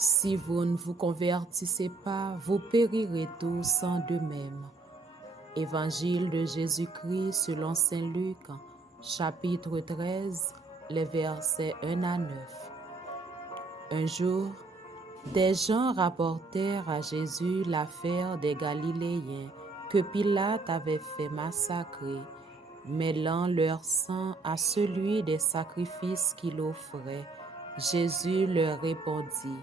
Si vous ne vous convertissez pas, vous périrez tous en d'eux-mêmes. Évangile de Jésus-Christ selon Saint Luc, chapitre 13, les versets 1 à 9. Un jour, des gens rapportèrent à Jésus l'affaire des Galiléens que Pilate avait fait massacrer, mêlant leur sang à celui des sacrifices qu'il offrait. Jésus leur répondit: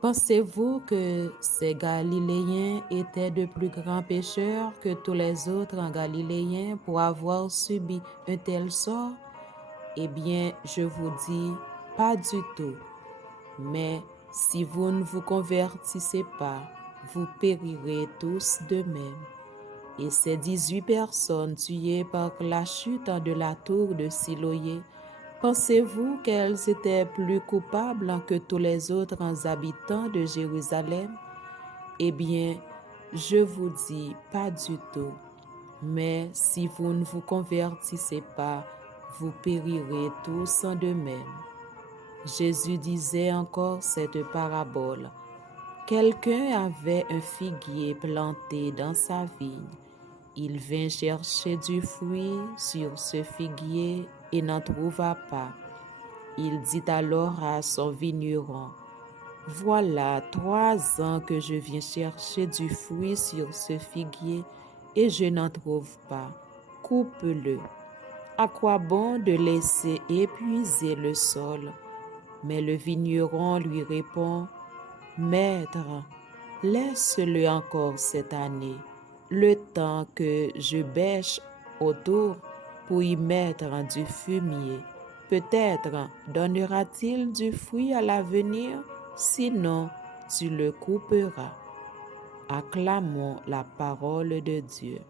Pensez-vous que ces Galiléens étaient de plus grands pécheurs que tous les autres Galiléens pour avoir subi un tel sort? Eh bien, je vous dis, pas du tout. Mais si vous ne vous convertissez pas, vous périrez tous de même. Et ces 18 personnes tuées par la chute de la tour de Siloé, pensez-vous qu'elles étaient plus coupables que tous les autres habitants de Jérusalem? Eh bien, je vous dis, pas du tout. Mais si vous ne vous convertissez pas, vous périrez tous de même. Jésus disait encore cette parabole. Quelqu'un avait un figuier planté dans sa vigne. Il vint chercher du fruit sur ce figuier et n'en trouva pas. Il dit alors à son vigneron: Voilà 3 ans que je viens chercher du fruit sur ce figuier et je n'en trouve pas. Coupe-le. À quoi bon de laisser épuiser le sol? Mais le vigneron lui répond: Maître, laisse-le encore cette année, le temps que je bêche autour pour y mettre du fumier. Peut-être donnera-t-il du fruit à l'avenir, sinon tu le couperas. Acclamons la parole de Dieu.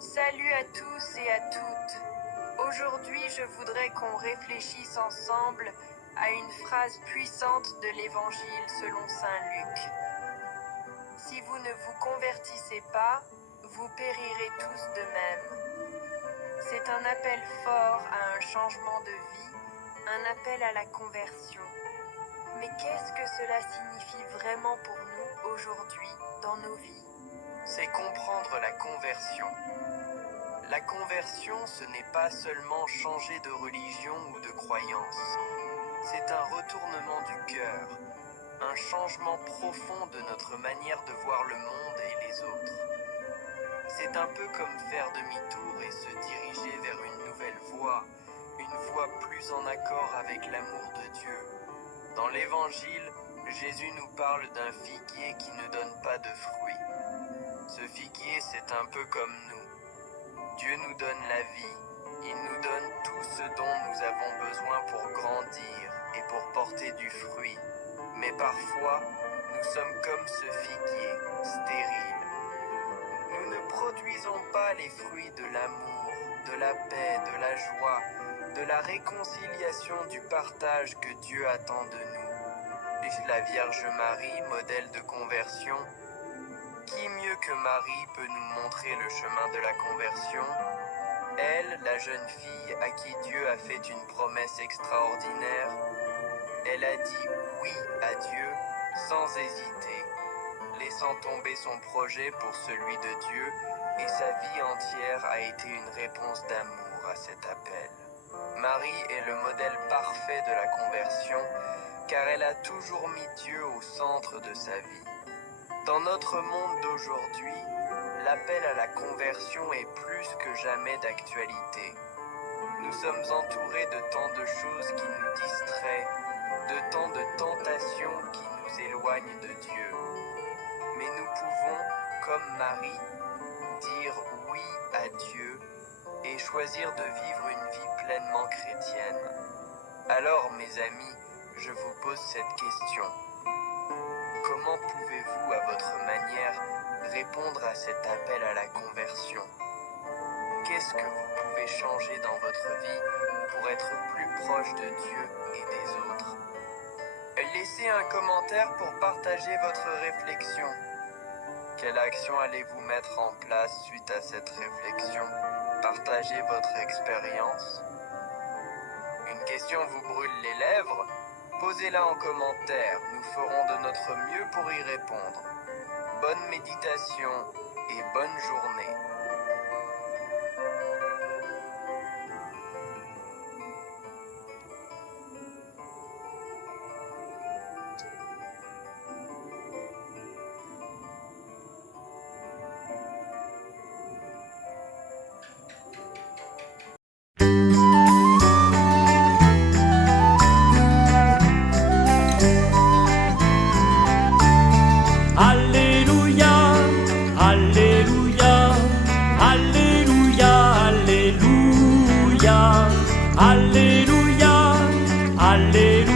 Salut à tous et à toutes. Aujourd'hui, je voudrais qu'on réfléchisse ensemble à une phrase puissante de l'Évangile selon Saint Luc. Si vous ne vous convertissez pas, vous périrez tous de même. C'est un appel fort à un changement de vie, un appel à la conversion. Mais qu'est-ce que cela signifie vraiment pour nous aujourd'hui dans nos vies? C'est comprendre la conversion. La conversion, ce n'est pas seulement changer de religion ou de croyance. C'est un retournement du cœur, un changement profond de notre manière de voir le monde et les autres. C'est un peu comme faire demi-tour et se diriger vers une nouvelle voie, une voie plus en accord avec l'amour de Dieu. Dans l'Évangile, Jésus nous parle d'un figuier qui ne donne pas de fruits. Ce figuier, c'est un peu comme nous. Dieu nous donne la vie, il nous donne tout ce dont nous avons besoin pour grandir et pour porter du fruit. Mais parfois, nous sommes comme ce figuier, stérile. Nous ne produisons pas les fruits de l'amour, de la paix, de la joie, de la réconciliation, du partage que Dieu attend de nous. Et la Vierge Marie, modèle de conversion, qui mieux que Marie peut nous montrer le chemin de la conversion? Elle, la jeune fille à qui Dieu a fait une promesse extraordinaire, elle a dit oui à Dieu sans hésiter, laissant tomber son projet pour celui de Dieu, et sa vie entière a été une réponse d'amour à cet appel. Marie est le modèle parfait de la conversion, car elle a toujours mis Dieu au centre de sa vie. Dans notre monde d'aujourd'hui, l'appel à la conversion est plus que jamais d'actualité. Nous sommes entourés de tant de choses qui nous distraient, de tant de tentations qui nous éloignent de Dieu. Mais nous pouvons, comme Marie, dire oui à Dieu et choisir de vivre une vie pleinement chrétienne. Alors, mes amis, je vous pose cette question. Comment pouvez-vous, à votre manière, répondre à cet appel à la conversion? Qu'est-ce que vous pouvez changer dans votre vie pour être plus proche de Dieu et des autres? Laissez un commentaire pour partager votre réflexion. Quelle action allez-vous mettre en place suite à cette réflexion? Partagez votre expérience. Une question vous brûle les lèvres? Posez-la en commentaire, nous ferons de notre mieux pour y répondre. Bonne méditation et bonne journée. Alléluia, Alléluia, Alléluia, Alléluia, Alléluia, Alléluia.